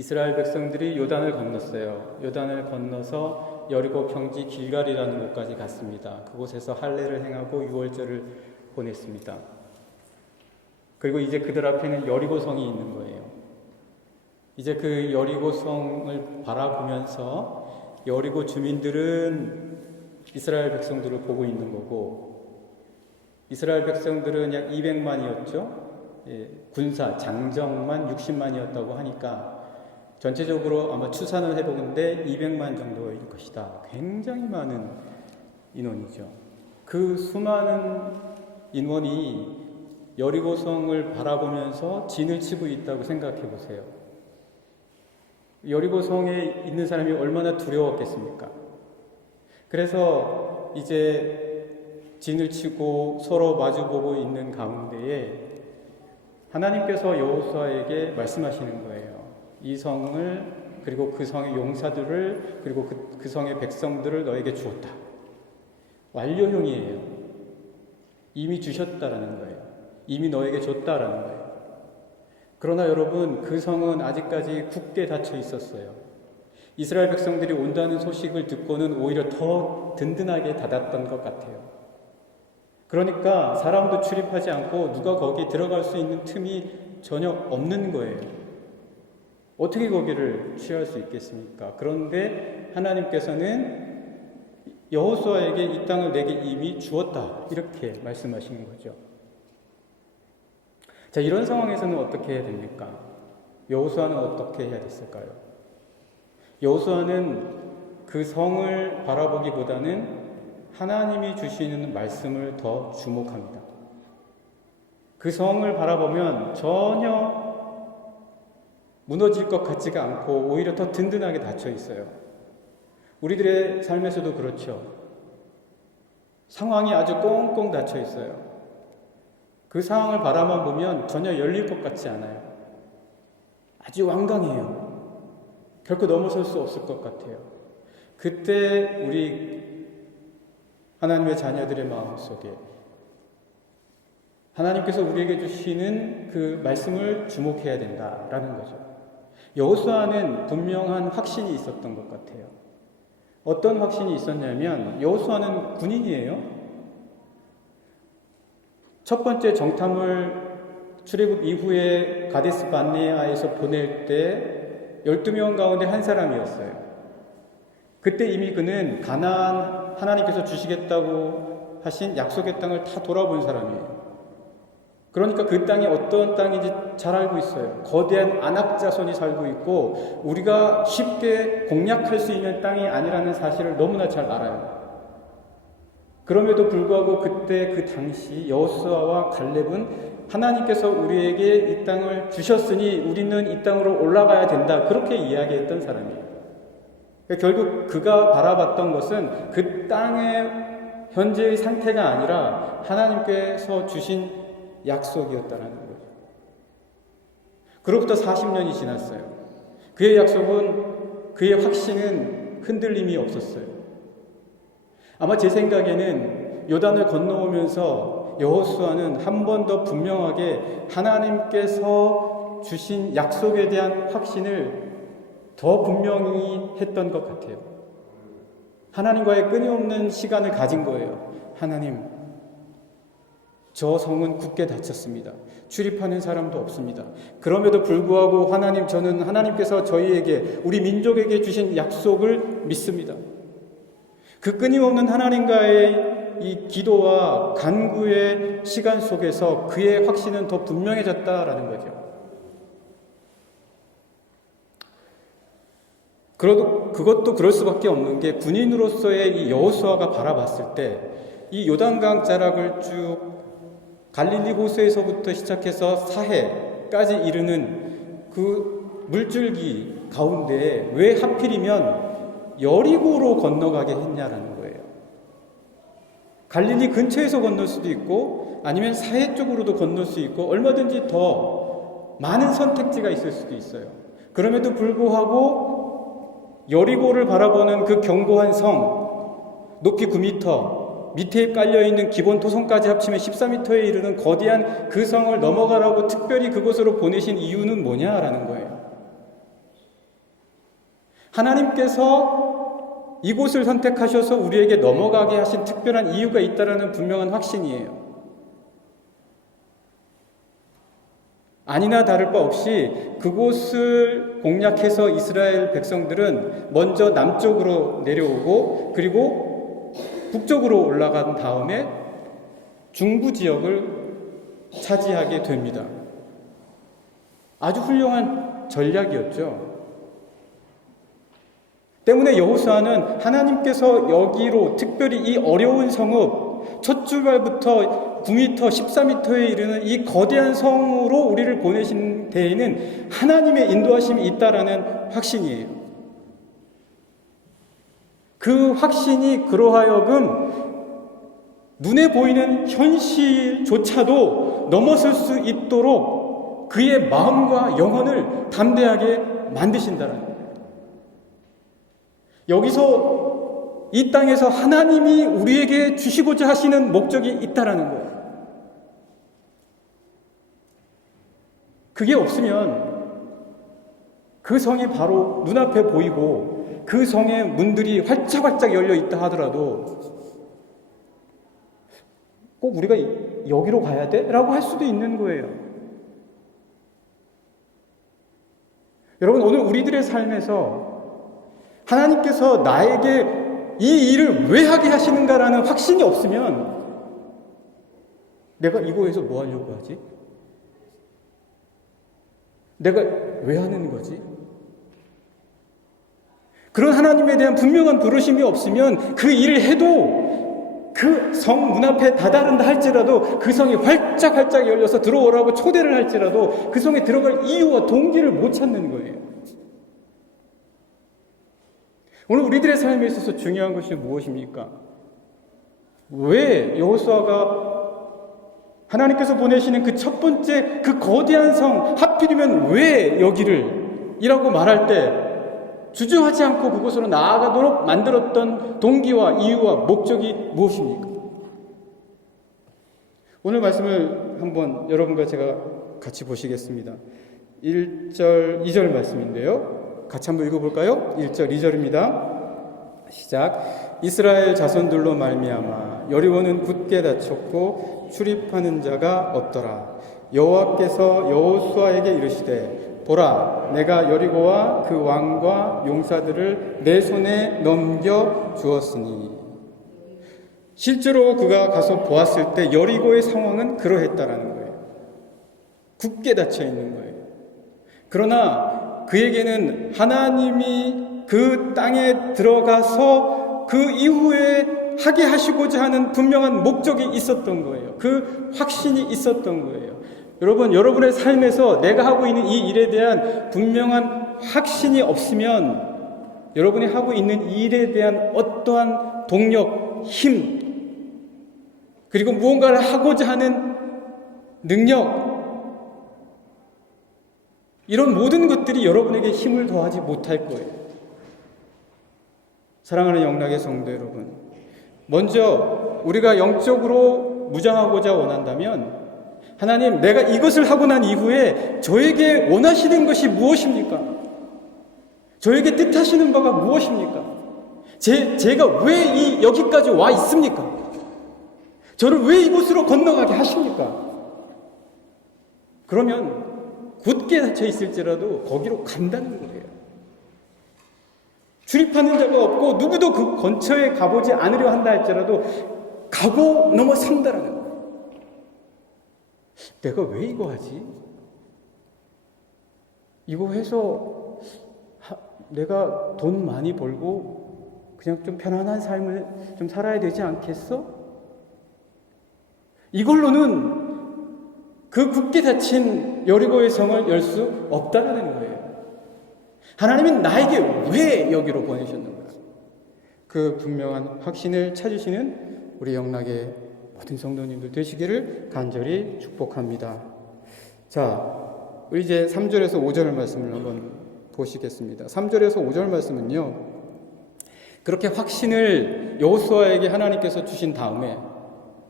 이스라엘 백성들이 요단을 건넜어요. 요단을 건너서 여리고 평지 길갈이라는 곳까지 갔습니다. 그곳에서 할례를 행하고 유월절을 보냈습니다. 그리고 이제 그들 앞에는 여리고성이 있는 거예요. 이제 그 여리고성을 바라보면서 여리고 주민들은 이스라엘 백성들을 보고 있는 거고, 이스라엘 백성들은 약 200만이었죠. 군사, 장정만 60만이었다고 하니까 전체적으로 아마 추산을 해보는데 200만 정도일 것이다. 굉장히 많은 인원이죠. 그 수많은 인원이 여리고성을 바라보면서 진을 치고 있다고 생각해 보세요. 여리고성에 있는 사람이 얼마나 두려웠겠습니까? 그래서 이제 진을 치고 서로 마주보고 있는 가운데에 하나님께서 여호수아에게 말씀하시는 거예요. 이 성을, 그리고 그 성의 용사들을, 그리고 그 성의 백성들을 너에게 주었다. 완료형이에요. 이미 주셨다라는 거예요. 이미 너에게 줬다라는 거예요. 그러나 여러분, 그 성은 아직까지 굳게 닫혀 있었어요. 이스라엘 백성들이 온다는 소식을 듣고는 오히려 더 든든하게 닫았던 것 같아요. 그러니까 사람도 출입하지 않고 누가 거기 들어갈 수 있는 틈이 전혀 없는 거예요. 어떻게 거기를 취할 수 있겠습니까? 그런데 하나님께서는 여호수아에게 이 땅을 내게 이미 주었다, 이렇게 말씀하시는 거죠. 자, 이런 상황에서는 어떻게 해야 됩니까? 여호수아는 어떻게 해야 됐을까요? 여호수아는 그 성을 바라보기보다는 하나님이 주시는 말씀을 더 주목합니다. 그 성을 바라보면 전혀 무너질 것 같지가 않고 오히려 더 든든하게 닫혀 있어요. 우리들의 삶에서도 그렇죠. 상황이 아주 꽁꽁 닫혀 있어요. 그 상황을 바라만 보면 전혀 열릴 것 같지 않아요. 아주 완강해요. 결코 넘어설 수 없을 것 같아요. 그때 우리 하나님의 자녀들의 마음속에 하나님께서 우리에게 주시는 그 말씀을 주목해야 된다라는 거죠. 여호수아는 분명한 확신이 있었던 것 같아요. 어떤 확신이 있었냐면, 여호수아는 군인이에요. 첫 번째 정탐을 출애굽 이후에 가데스 반네아에서 보낼 때 12명 가운데 한 사람이었어요. 그때 이미 그는 가나안, 하나님께서 주시겠다고 하신 약속의 땅을 다 돌아본 사람이에요. 그러니까 그 땅이 어떤 땅인지 잘 알고 있어요. 거대한 아낙 자손이 살고 있고 우리가 쉽게 공략할 수 있는 땅이 아니라는 사실을 너무나 잘 알아요. 그럼에도 불구하고 그때 그 당시 여호수아와 갈렙은 하나님께서 우리에게 이 땅을 주셨으니 우리는 이 땅으로 올라가야 된다, 그렇게 이야기했던 사람이에요. 결국 그가 바라봤던 것은 그 땅의 현재의 상태가 아니라 하나님께서 주신 약속이었다는 거죠. 그로부터 40년이 지났어요. 그의 약속은, 그의 확신은 흔들림이 없었어요. 아마 제 생각에는 요단을 건너오면서 여호수아는 한 번 더 분명하게 하나님께서 주신 약속에 대한 확신을 더 분명히 했던 것 같아요. 하나님과의 끊임없는 시간을 가진 거예요. 하나님, 저 성은 굳게 닫혔습니다. 출입하는 사람도 없습니다. 그럼에도 불구하고 하나님, 저는 하나님께서 저희에게, 우리 민족에게 주신 약속을 믿습니다. 그 끊임없는 하나님과의 이 기도와 간구의 시간 속에서 그의 확신은 더 분명해졌다라는 거죠. 그것도 그럴 수밖에 없는 게, 군인으로서의 이 여호수아가 바라봤을 때 이 요단강 자락을 쭉 갈릴리 호수에서부터 시작해서 사해까지 이르는 그 물줄기 가운데 왜 하필이면 여리고로 건너가게 했냐라는 거예요. 갈릴리 근처에서 건널 수도 있고 아니면 사해 쪽으로도 건널 수 있고 얼마든지 더 많은 선택지가 있을 수도 있어요. 그럼에도 불구하고 여리고를 바라보는 그 견고한 성, 높이 9m, 밑에 깔려있는 기본 토성까지 합치면 14m에 이르는 거대한 그 성을 넘어가라고 특별히 그곳으로 보내신 이유는 뭐냐라는 거예요. 하나님께서 이곳을 선택하셔서 우리에게 넘어가게 하신 특별한 이유가 있다라는 분명한 확신이에요. 아니나 다를 바 없이 그곳을 공략해서 이스라엘 백성들은 먼저 남쪽으로 내려오고 그리고 북쪽으로 올라간 다음에 중부 지역을 차지하게 됩니다. 아주 훌륭한 전략이었죠. 때문에 여호수아는 하나님께서 여기로 특별히 이 어려운 성읍 첫 출발부터 9m, 14m에 이르는 이 거대한 성으로 우리를 보내신 데에는 하나님의 인도하심이 있다라는 확신이에요. 그 확신이 그로하여금 눈에 보이는 현실조차도 넘어설 수 있도록 그의 마음과 영혼을 담대하게 만드신다는 거예요. 여기서 이 땅에서 하나님이 우리에게 주시고자 하시는 목적이 있다라는 거예요. 그게 없으면 그 성이 바로 눈앞에 보이고 그 성의 문들이 활짝활짝 열려 있다 하더라도 꼭 우리가 여기로 가야 돼? 라고 할 수도 있는 거예요. 여러분, 오늘 우리들의 삶에서 하나님께서 나에게 이 일을 왜 하게 하시는가라는 확신이 없으면 내가 이곳에서 뭐 하려고 하지? 내가 왜 하는 거지? 그런 하나님에 대한 분명한 부르심이 없으면 그 일을 해도 그 성 문 앞에 다다른다 할지라도 그 성이 활짝활짝 열려서 들어오라고 초대를 할지라도 그 성에 들어갈 이유와 동기를 못 찾는 거예요. 오늘 우리들의 삶에 있어서 중요한 것이 무엇입니까? 왜 여호수아가 하나님께서 보내시는 그 첫 번째 그 거대한 성 하필이면 왜 여기를 이라고 말할 때 주저하지 않고 그곳으로 나아가도록 만들었던 동기와 이유와 목적이 무엇입니까? 오늘 말씀을 한번 여러분과 제가 같이 보시겠습니다. 1절, 2절 말씀인데요. 같이 한번 읽어볼까요? 1절, 2절입니다. 시작. 이스라엘 자손들로 말미암아 여리고는 굳게 닫혔고 출입하는 자가 없더라. 여호와께서 여호수아에게 이르시되 보라, 내가 여리고와 그 왕과 용사들을 내 손에 넘겨 주었으니. 실제로 그가 가서 보았을 때 여리고의 상황은 그러했다라는 거예요. 굳게 닫혀 있는 거예요. 그러나 그에게는 하나님이 그 땅에 들어가서 그 이후에 하게 하시고자 하는 분명한 목적이 있었던 거예요. 그 확신이 있었던 거예요. 여러분, 여러분의 삶에서 내가 하고 있는 이 일에 대한 분명한 확신이 없으면 여러분이 하고 있는 이 일에 대한 어떠한 동력, 힘, 그리고 무언가를 하고자 하는 능력, 이런 모든 것들이 여러분에게 힘을 더하지 못할 거예요. 사랑하는 영락의 성도 여러분, 먼저 우리가 영적으로 무장하고자 원한다면 하나님, 내가 이것을 하고 난 이후에 저에게 원하시는 것이 무엇입니까? 저에게 뜻하시는 바가 무엇입니까? 제가 왜 여기까지 와 있습니까? 저를 왜 이곳으로 건너가게 하십니까? 그러면 굳게 닫혀 있을지라도 거기로 간다는 거예요. 출입하는 자가 없고 누구도 그 근처에 가보지 않으려 한다 할지라도 가고 넘어선다라는 거예요. 내가 왜 이거 하지? 이거 해서 내가 돈 많이 벌고 그냥 좀 편안한 삶을 좀 살아야 되지 않겠어? 이걸로는 그 굳게 닫힌 여리고의 성을 열 수 없다라는 거예요. 하나님은 나에게 왜 여기로 보내셨는가? 그 분명한 확신을 찾으시는 우리 영락의 모든 성도님들 되시기를 간절히 축복합니다. 자, 우리 이제 3절에서 5절 말씀을 한번 보시겠습니다. 3절에서 5절 말씀은요, 그렇게 확신을 여호수아에게 하나님께서 주신 다음에,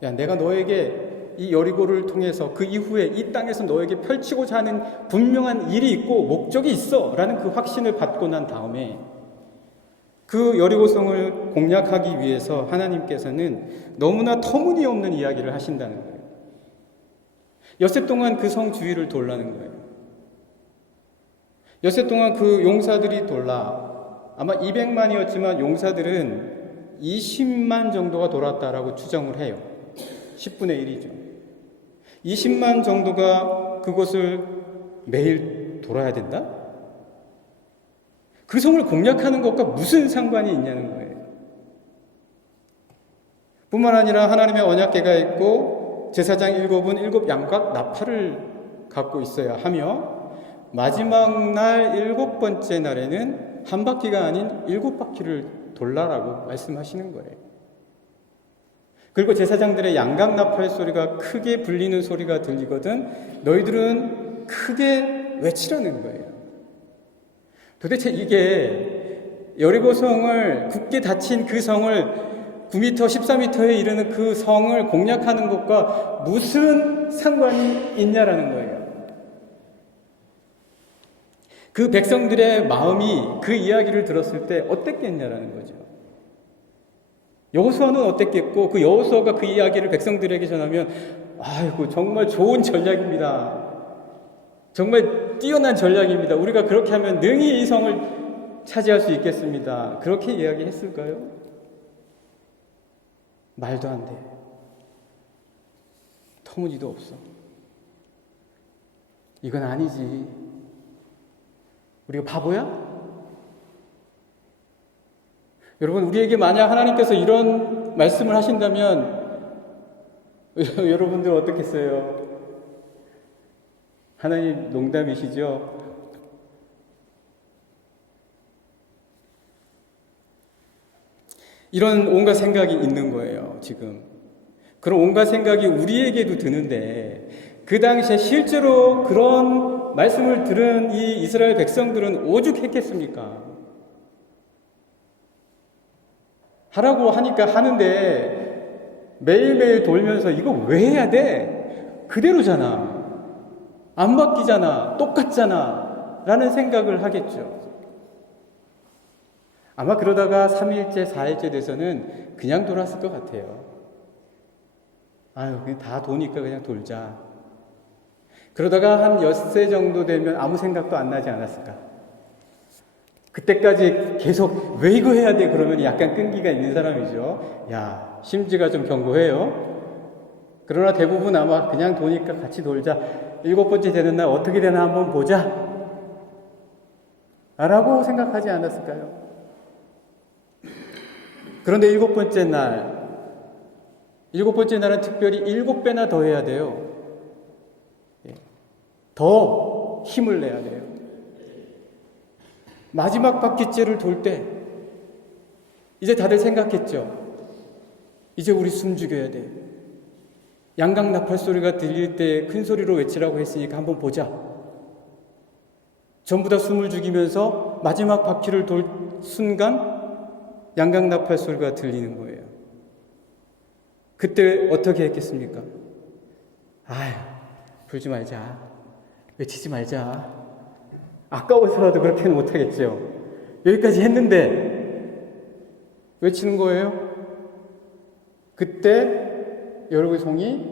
야, 내가 너에게 이 여리고를 통해서 그 이후에 이 땅에서 너에게 펼치고자 하는 분명한 일이 있고 목적이 있어 라는 그 확신을 받고 난 다음에 그 여리고성을 공략하기 위해서 하나님께서는 너무나 터무니없는 이야기를 하신다는 거예요. 엿새 동안 그 성 주위를 돌라는 거예요. 엿새 동안 그 용사들이 돌라. 아마 200만이었지만 용사들은 20만 정도가 돌았다라고 추정을 해요. 10분의 1이죠. 20만 정도가 그곳을 매일 돌아야 된다? 그 성을 공략하는 것과 무슨 상관이 있냐는 거예요. 뿐만 아니라 하나님의 언약궤가 있고 제사장 7은 7 양각 나팔을 갖고 있어야 하며 마지막 날 7번째 날에는 한 바퀴가 아닌 7바퀴를 돌라라고 말씀하시는 거예요. 그리고 제사장들의 양각 나팔 소리가 크게 불리는 소리가 들리거든 너희들은 크게 외치라는 거예요. 도대체 이게 여리고성을 굳게 닫힌 그 성을 9m, 14m에 이르는 그 성을 공략하는 것과 무슨 상관이 있냐라는 거예요. 그 백성들의 마음이 그 이야기를 들었을 때 어땠겠냐라는 거죠. 여호수아는 어땠겠고 그 여호수아가 그 이야기를 백성들에게 전하면 아이고 정말 좋은 전략입니다. 정말 뛰어난 전략입니다. 우리가 그렇게 하면 능히 이 성을 차지할 수 있겠습니다. 그렇게 이야기했을까요? 말도 안 돼. 터무니도 없어. 이건 아니지. 우리가 바보야? 여러분, 우리에게 만약 하나님께서 이런 말씀을 하신다면 여러분들 어떻겠어요? 하나님 농담이시죠? 이런 온갖 생각이 있는 거예요, 지금. 그런 온갖 생각이 우리에게도 드는데, 그 당시에 실제로 그런 말씀을 들은 이 이스라엘 백성들은 오죽했겠습니까? 하라고 하니까 하는데, 매일매일 돌면서 이거 왜 해야 돼? 그대로잖아. 안 바뀌잖아. 똑같잖아. 라는 생각을 하겠죠. 아마 그러다가 3일째, 4일째 돼서는 그냥 돌았을 것 같아요. 아유, 그냥 다 도니까 그냥 돌자. 그러다가 한 엿새 정도 되면 아무 생각도 안 나지 않았을까? 그때까지 계속 왜 이거 해야 돼? 그러면 약간 끈기가 있는 사람이죠. 야, 심지가 좀 견고해요. 그러나 대부분 아마 그냥 도니까 같이 돌자. 7번째 되는 날 어떻게 되나 한번 보자. 라고 생각하지 않았을까요? 그런데 7번째 날, 7번째 날은 특별히 7배나 더 해야 돼요. 더 힘을 내야 돼요. 마지막 바퀴째를 돌 때, 이제 다들 생각했죠. 이제 우리 숨 죽여야 돼. 양각 나팔 소리가 들릴 때 큰 소리로 외치라고 했으니까 한번 보자. 전부 다 숨을 죽이면서 마지막 바퀴를 돌 순간 양각 나팔 소리가 들리는 거예요. 그때 어떻게 했겠습니까? 아휴, 불지 말자. 외치지 말자. 아까워서라도 그렇게는 못하겠죠. 여기까지 했는데 외치는 거예요. 그때 여리고성이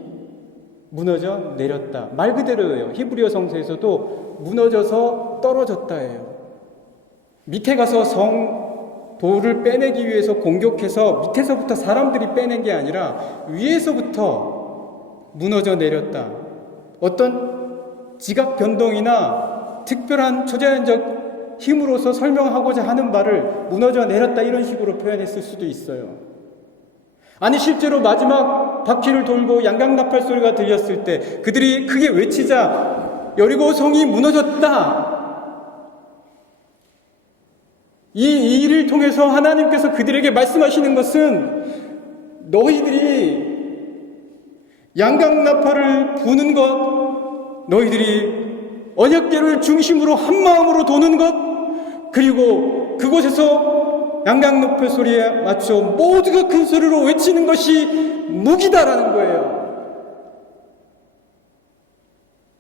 무너져 내렸다. 말 그대로예요. 히브리어 성서에서도 무너져서 떨어졌다예요. 밑에 가서 성 돌을 빼내기 위해서 공격해서 밑에서부터 사람들이 빼낸 게 아니라 위에서부터 무너져 내렸다. 어떤 지각 변동이나 특별한 초자연적 힘으로서 설명하고자 하는 말을 무너져 내렸다 이런 식으로 표현했을 수도 있어요. 아니 실제로 마지막 바퀴를 돌고 양각 나팔 소리가 들렸을 때 그들이 크게 외치자 여리고 성이 무너졌다. 이 일을 통해서 하나님께서 그들에게 말씀하시는 것은 너희들이 양각 나팔을 부는 것, 너희들이 언약궤를 중심으로 한 마음으로 도는 것, 그리고 그곳에서 양각 나팔 소리에 맞춰 모두가 큰 소리로 외치는 것이 무기다라는 거예요.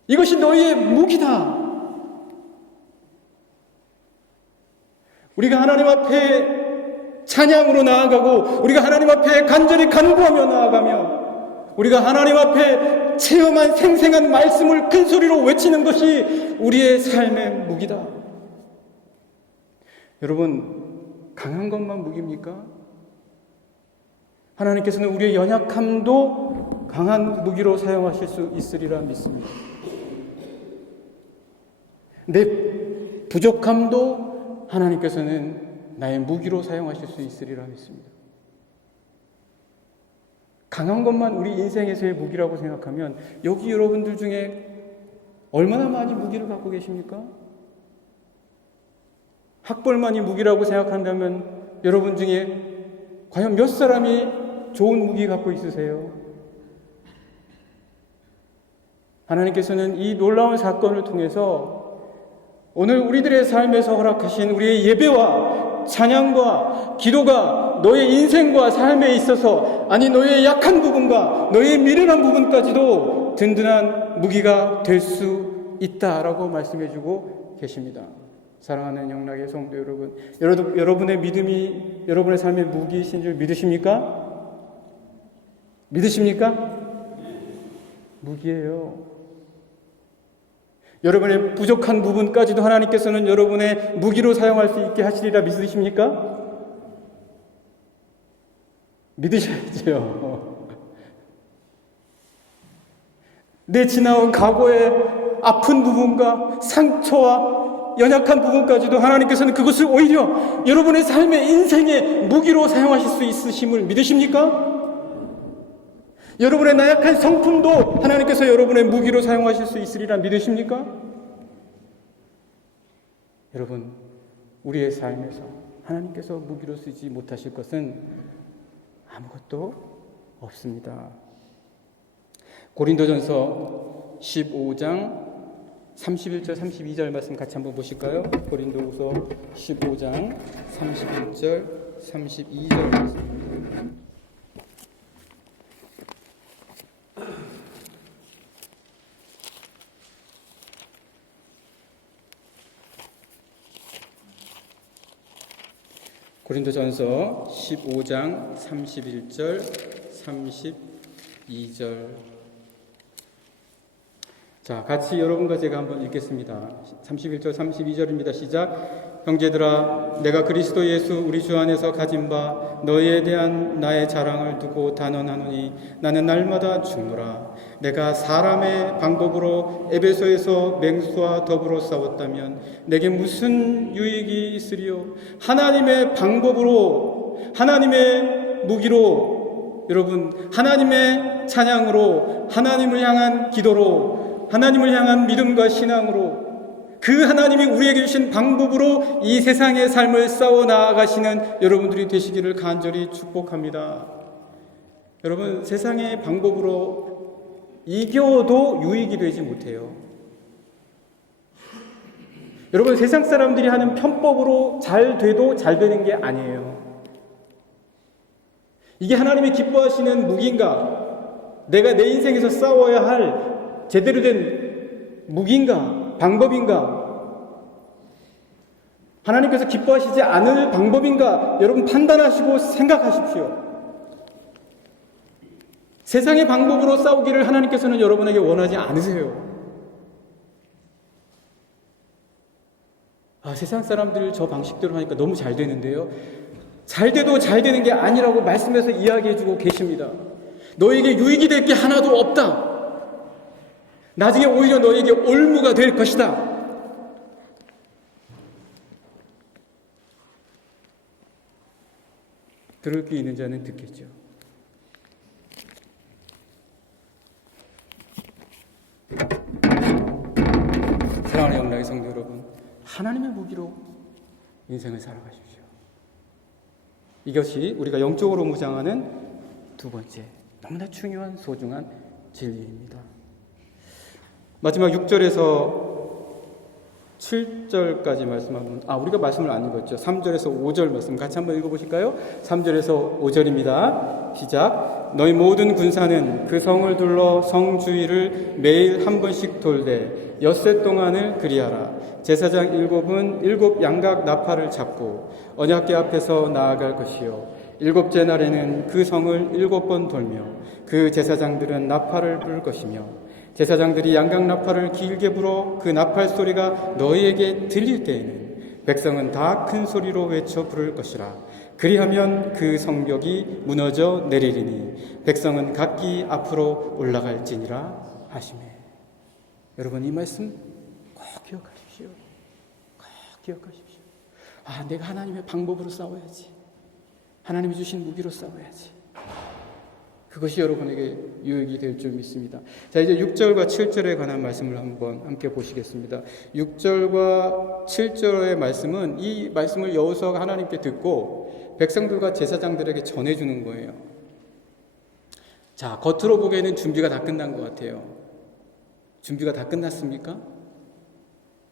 이것이 너희의 무기다. 우리가 하나님 앞에 찬양으로 나아가고 우리가 하나님 앞에 간절히 간구하며 나아가며 우리가 하나님 앞에 체험한 생생한 말씀을 큰 소리로 외치는 것이 우리의 삶의 무기다. 여러분, 강한 것만 무기입니까? 하나님께서는 우리의 연약함도 강한 무기로 사용하실 수 있으리라 믿습니다. 내 부족함도 하나님께서는 나의 무기로 사용하실 수 있으리라 믿습니다. 강한 것만 우리 인생에서의 무기라고 생각하면 여기 여러분들 중에 얼마나 많이 무기를 갖고 계십니까? 학벌만이 무기라고 생각한다면 여러분 중에 과연 몇 사람이 좋은 무기 갖고 있으세요? 하나님께서는 이 놀라운 사건을 통해서 오늘 우리들의 삶에서 허락하신 우리의 예배와 찬양과 기도가 너의 인생과 삶에 있어서 아니 너의 약한 부분과 너의 미련한 부분까지도 든든한 무기가 될 수 있다라고 말씀해주고 계십니다. 사랑하는 영락의 성도 여러분, 여러분의 믿음이 여러분의 삶의 무기이신 줄 믿으십니까? 믿으십니까? 무기예요. 여러분의 부족한 부분까지도 하나님께서는 여러분의 무기로 사용할 수 있게 하시리라 믿으십니까? 믿으셔야죠. 내 지나온 과거의 아픈 부분과 상처와 연약한 부분까지도 하나님께서는 그것을 오히려 여러분의 삶의 인생의 무기로 사용하실 수 있으심을 믿으십니까? 여러분의 나약한 성품도 하나님께서 여러분의 무기로 사용하실 수 있으리라 믿으십니까? 여러분, 우리의 삶에서 하나님께서 무기로 쓰지 못하실 것은 아무것도 없습니다. 고린도전서 15장 31절 32절 말씀 같이 한번 보실까요? 고린도후서 15장 31절 32절 말씀. 고린도전서 15장 31절 32절. 자, 같이 여러분과 제가 한번 읽겠습니다. 31절 32절입니다. 시작. 형제들아, 내가 그리스도 예수 우리 주 안에서 가진 바 너희에 대한 나의 자랑을 두고 단언하노니 나는 날마다 죽노라. 내가 사람의 방법으로 에베소에서 맹수와 더불어 싸웠다면 내게 무슨 유익이 있으리요? 하나님의 방법으로, 하나님의 무기로, 여러분, 하나님의 찬양으로, 하나님을 향한 기도로, 하나님을 향한 믿음과 신앙으로, 그 하나님이 우리에게 주신 방법으로 이 세상의 삶을 싸워 나아가시는 여러분들이 되시기를 간절히 축복합니다. 여러분, 세상의 방법으로 이겨도 유익이 되지 못해요. 여러분, 세상 사람들이 하는 편법으로 잘 돼도 잘 되는 게 아니에요. 이게 하나님이 기뻐하시는 무기인가? 내가 내 인생에서 싸워야 할 제대로 된 무기인가? 방법인가? 하나님께서 기뻐하시지 않을 방법인가? 여러분 판단하시고 생각하십시오. 세상의 방법으로 싸우기를 하나님께서는 여러분에게 원하지 않으세요. 아, 세상 사람들 저 방식대로 하니까 너무 잘 되는데요. 잘 돼도 잘 되는 게 아니라고 말씀해서 이야기해주고 계십니다. 너에게 유익이 될 게 하나도 없다. 나중에 오히려 너에게 올무가 될 것이다. 들을 귀 있는 자는 듣겠죠. 사랑하는 영락의 성도 여러분, 하나님의 무기로 인생을 살아가십시오. 이것이 우리가 영적으로 무장하는 두 번째 너무나 중요한 소중한 진리입니다. 마지막 6절에서 7절까지 말씀 한번, 우리가 말씀을 안 읽었죠. 3절에서 5절 말씀 같이 한번 읽어보실까요? 3절에서 5절입니다. 시작. 너희 모든 군사는 그 성을 둘러 성 주위를 매일 한 번씩 돌되 엿새 동안을 그리하라. 제사장 7은 7 양각 나팔을 잡고 언약궤 앞에서 나아갈 것이요 7째 날에는 그 성을 7번 돌며 그 제사장들은 나팔을 불 것이며 제사장들이 양각 나팔을 길게 불어 그 나팔 소리가 너희에게 들릴 때에는 백성은 다 큰 소리로 외쳐 부를 것이라. 그리하면 그 성벽이 무너져 내리리니 백성은 각기 앞으로 올라갈지니라 하시매. 여러분, 이 말씀 꼭 기억하십시오. 꼭 기억하십시오. 내가 하나님의 방법으로 싸워야지. 하나님이 주신 무기로 싸워야지. 그것이 여러분에게 유익이 될 줄 믿습니다. 자, 이제 6절과 7절에 관한 말씀을 한번 함께 보시겠습니다. 6절과 7절의 말씀은 이 말씀을 여호수아가 하나님께 듣고 백성들과 제사장들에게 전해주는 거예요. 자, 겉으로 보기에는 준비가 다 끝난 것 같아요. 준비가 다 끝났습니까?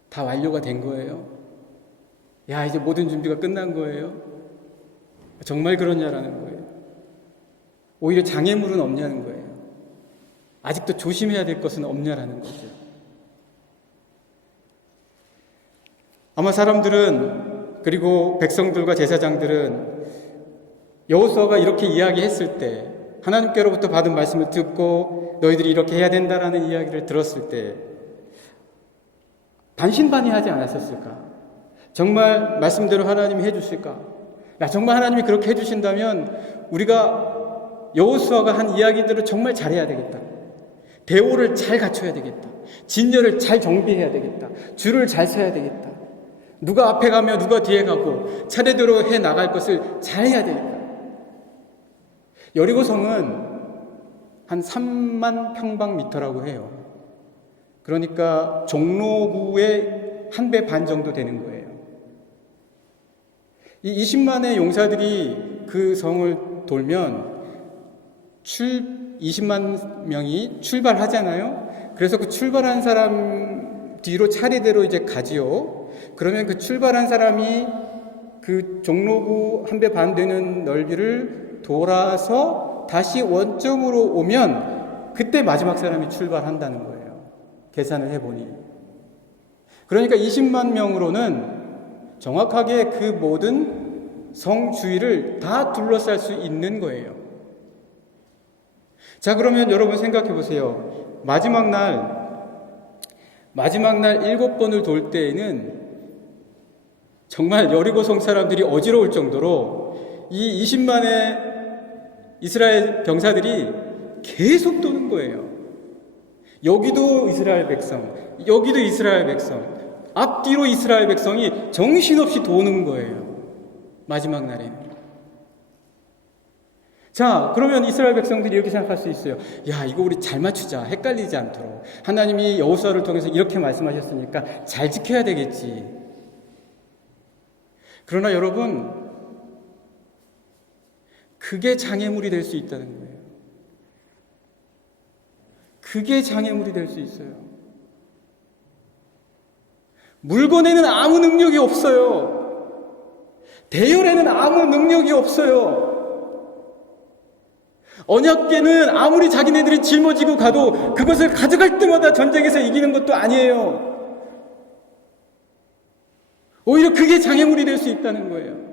다 완료가 된 거예요? 이제 모든 준비가 끝난 거예요? 정말 그러냐라는 거예요. 오히려 장애물은 없냐는 거예요. 아직도 조심해야 될 것은 없냐라는 거죠. 아마 사람들은, 그리고 백성들과 제사장들은 여호수아가 이렇게 이야기했을 때, 하나님께로부터 받은 말씀을 듣고 너희들이 이렇게 해야 된다라는 이야기를 들었을 때 반신반의하지 않았었을까? 정말 말씀대로 하나님이 해주실까? 정말 하나님이 그렇게 해주신다면 우리가 여호수아가 한 이야기대로 정말 잘해야 되겠다. 대오를 잘 갖춰야 되겠다. 진열을 잘 정비해야 되겠다. 줄을 잘 서야 되겠다. 누가 앞에 가며 누가 뒤에 가고 차례대로 해 나갈 것을 잘 해야 되겠다. 여리고성은 한 3만 평방미터라고 해요. 그러니까 종로구의 1배 반 정도 되는 거예요. 이 20만의 용사들이 그 성을 돌면 20만 명이 출발하잖아요. 그래서 그 출발한 사람 뒤로 차례대로 이제 가지요. 그러면 그 출발한 사람이 그 종로구 1배 반 되는 넓이를 돌아서 다시 원점으로 오면 그때 마지막 사람이 출발한다는 거예요. 계산을 해보니. 그러니까 20만 명으로는 정확하게 그 모든 성 주위를 다 둘러쌀 수 있는 거예요. 자, 그러면 여러분 생각해 보세요. 마지막 날 7번을 돌 때에는 정말 여리고성 사람들이 어지러울 정도로 이 20만의 이스라엘 병사들이 계속 도는 거예요. 여기도 이스라엘 백성, 여기도 이스라엘 백성, 앞뒤로 이스라엘 백성이 정신없이 도는 거예요. 마지막 날에는. 자, 그러면 이스라엘 백성들이 이렇게 생각할 수 있어요. 이거 우리 잘 맞추자. 헷갈리지 않도록. 하나님이 여호수아를 통해서 이렇게 말씀하셨으니까 잘 지켜야 되겠지. 그러나 여러분, 그게 장애물이 될 수 있다는 거예요. 그게 장애물이 될 수 있어요. 물건에는 아무 능력이 없어요. 대열에는 아무 능력이 없어요. 언약궤는 아무리 자기네들이 짊어지고 가도 그것을 가져갈 때마다 전쟁에서 이기는 것도 아니에요. 오히려 그게 장애물이 될 수 있다는 거예요.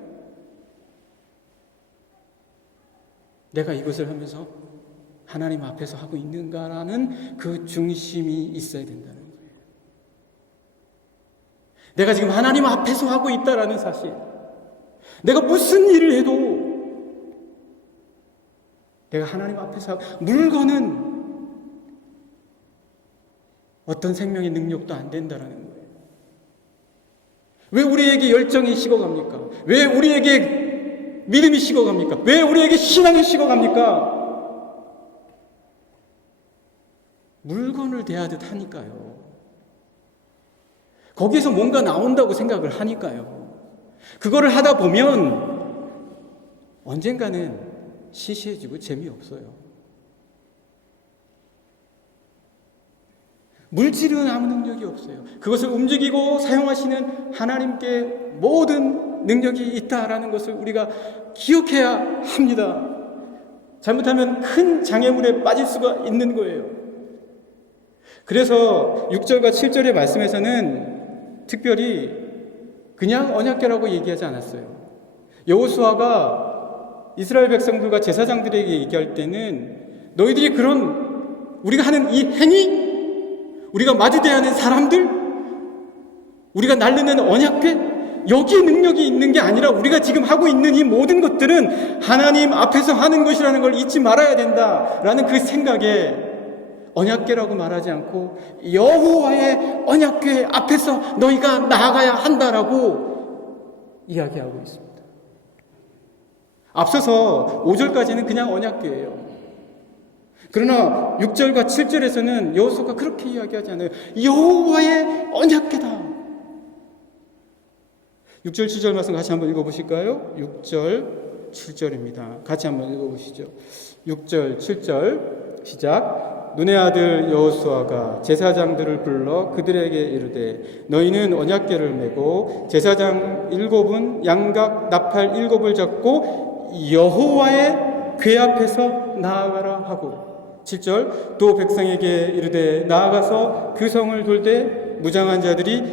내가 이것을 하면서 하나님 앞에서 하고 있는가라는 그 중심이 있어야 된다는 거예요. 내가 지금 하나님 앞에서 하고 있다라는 사실. 내가 무슨 일을 해도 내가 하나님 앞에서 물건은 어떤 생명의 능력도 안 된다라는 거예요. 왜 우리에게 열정이 식어갑니까? 왜 우리에게 믿음이 식어갑니까? 왜 우리에게 신앙이 식어갑니까? 물건을 대하듯 하니까요. 거기에서 뭔가 나온다고 생각을 하니까요. 그거를 하다 보면 언젠가는 시시해지고 재미없어요. 물질은 아무 능력이 없어요. 그것을 움직이고 사용하시는 하나님께 모든 능력이 있다라는 것을 우리가 기억해야 합니다. 잘못하면 큰 장애물에 빠질 수가 있는 거예요. 그래서 6절과 7절의 말씀에서는 특별히 그냥 언약궤라고 얘기하지 않았어요. 여호수아가 이스라엘 백성들과 제사장들에게 얘기할 때는 너희들이 그런 우리가 하는 이 행위, 우리가 마주대야 하는 사람들, 우리가 나르는 언약궤, 여기에 능력이 있는 게 아니라 우리가 지금 하고 있는 이 모든 것들은 하나님 앞에서 하는 것이라는 걸 잊지 말아야 된다라는 그 생각에 언약궤라고 말하지 않고 여호와의 언약궤 앞에서 너희가 나아가야 한다라고 이야기하고 있습니다. 앞서서 5절까지는 그냥 언약궤예요. 그러나 6절과 7절에서는 여호수아가 그렇게 이야기하지 않아요. 여호와의 언약궤다. 6절, 7절 말씀 같이 한번 읽어보실까요? 6절, 7절입니다. 같이 한번 읽어보시죠. 6절, 7절 시작. 눈의 아들 여호수아가 제사장들을 불러 그들에게 이르되 너희는 언약궤를 메고 제사장 7은 양각 나팔 7을 잡고 여호와의 궤 앞에서 나아가라 하고 7절 또 백성에게 이르되 나아가서 그 성을 돌되 무장한 자들이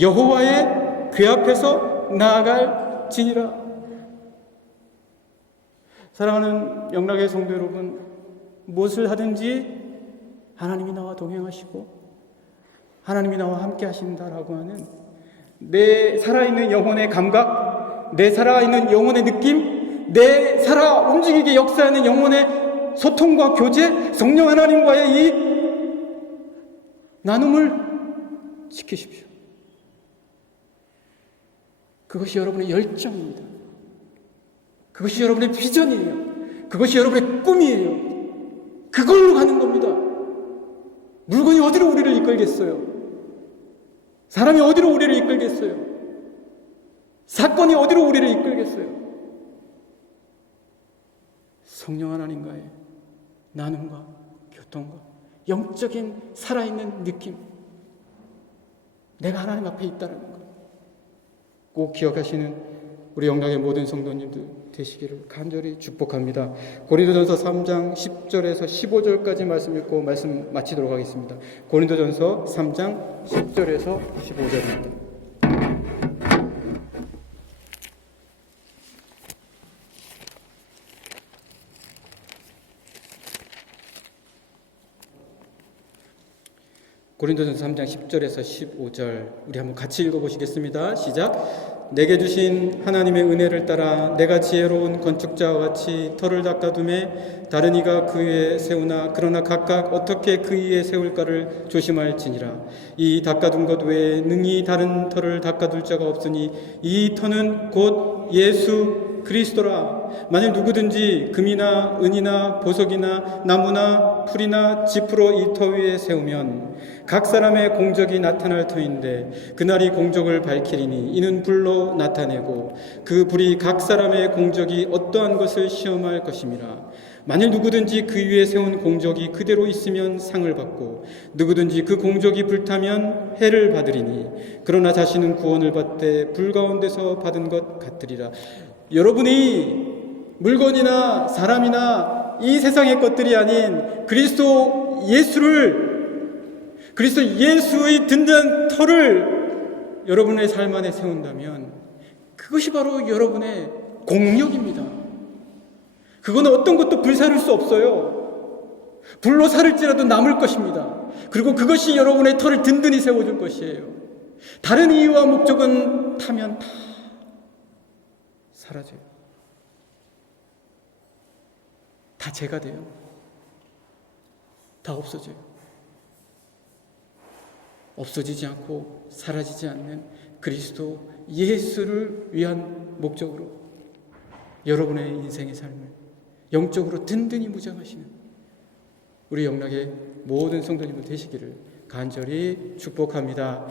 여호와의 궤 앞에서 나아갈지니라. 사랑하는 영락의 성도 여러분, 무엇을 하든지 하나님이 나와 동행하시고 하나님이 나와 함께 하신다라고 하는 내 살아있는 영혼의 감각, 내 살아있는 영혼의 느낌, 내 살아 움직이게 역사하는 영혼의 소통과 교제, 성령 하나님과의 이 나눔을 지키십시오. 그것이 여러분의 열정입니다. 그것이 여러분의 비전이에요. 그것이 여러분의 꿈이에요. 그걸로 가는 겁니다. 물건이 어디로 우리를 이끌겠어요? 사람이 어디로 우리를 이끌겠어요? 사건이 어디로 우리를 이끌겠어요? 성령 하나님과의 나눔과 교통과 영적인 살아있는 느낌, 내가 하나님 앞에 있다는 것 꼭 기억하시는 우리 영락의 모든 성도님들 되시기를 간절히 축복합니다. 고린도전서 3장 10절에서 15절까지 말씀 읽고 말씀 마치도록 하겠습니다. 고린도전서 3장 10절에서 15절입니다. 고린도전서 3장 10절에서 15절 우리 한번 같이 읽어보시겠습니다. 시작. 내게 주신 하나님의 은혜를 따라 내가 지혜로운 건축자와 같이 터를 닦아둠에 다른 이가 그 위에 세우나 그러나 각각 어떻게 그 위에 세울까를 조심할지니라. 이 닦아둔 것 외에 능히 다른 터를 닦아둘 자가 없으니 이 터는 곧 예수 그리스도라. 만일 누구든지 금이나 은이나 보석이나 나무나 풀이나 짚으로 이 터 위에 세우면 각 사람의 공적이 나타날 터인데 그날이 공적을 밝히리니 이는 불로 나타내고 그 불이 각 사람의 공적이 어떠한 것을 시험할 것임이라. 만일 누구든지 그 위에 세운 공적이 그대로 있으면 상을 받고 누구든지 그 공적이 불타면 해를 받으리니 그러나 자신은 구원을 받되 불 가운데서 받은 것 같으리라. 여러분이 물건이나 사람이나 이 세상의 것들이 아닌 그리스도 예수의 든든한 터를 여러분의 삶 안에 세운다면 그것이 바로 여러분의 공력입니다. 그거는 어떤 것도 불사를 수 없어요. 불로 사를지라도 남을 것입니다. 그리고 그것이 여러분의 터를 든든히 세워줄 것이에요. 다른 이유와 목적은 타면 다 사라져요. 다 제가 돼요. 다 없어져요. 없어지지 않고 사라지지 않는 그리스도 예수를 위한 목적으로 여러분의 인생의 삶을 영적으로 든든히 무장하시는 우리 영락의 모든 성도님들 되시기를 간절히 축복합니다.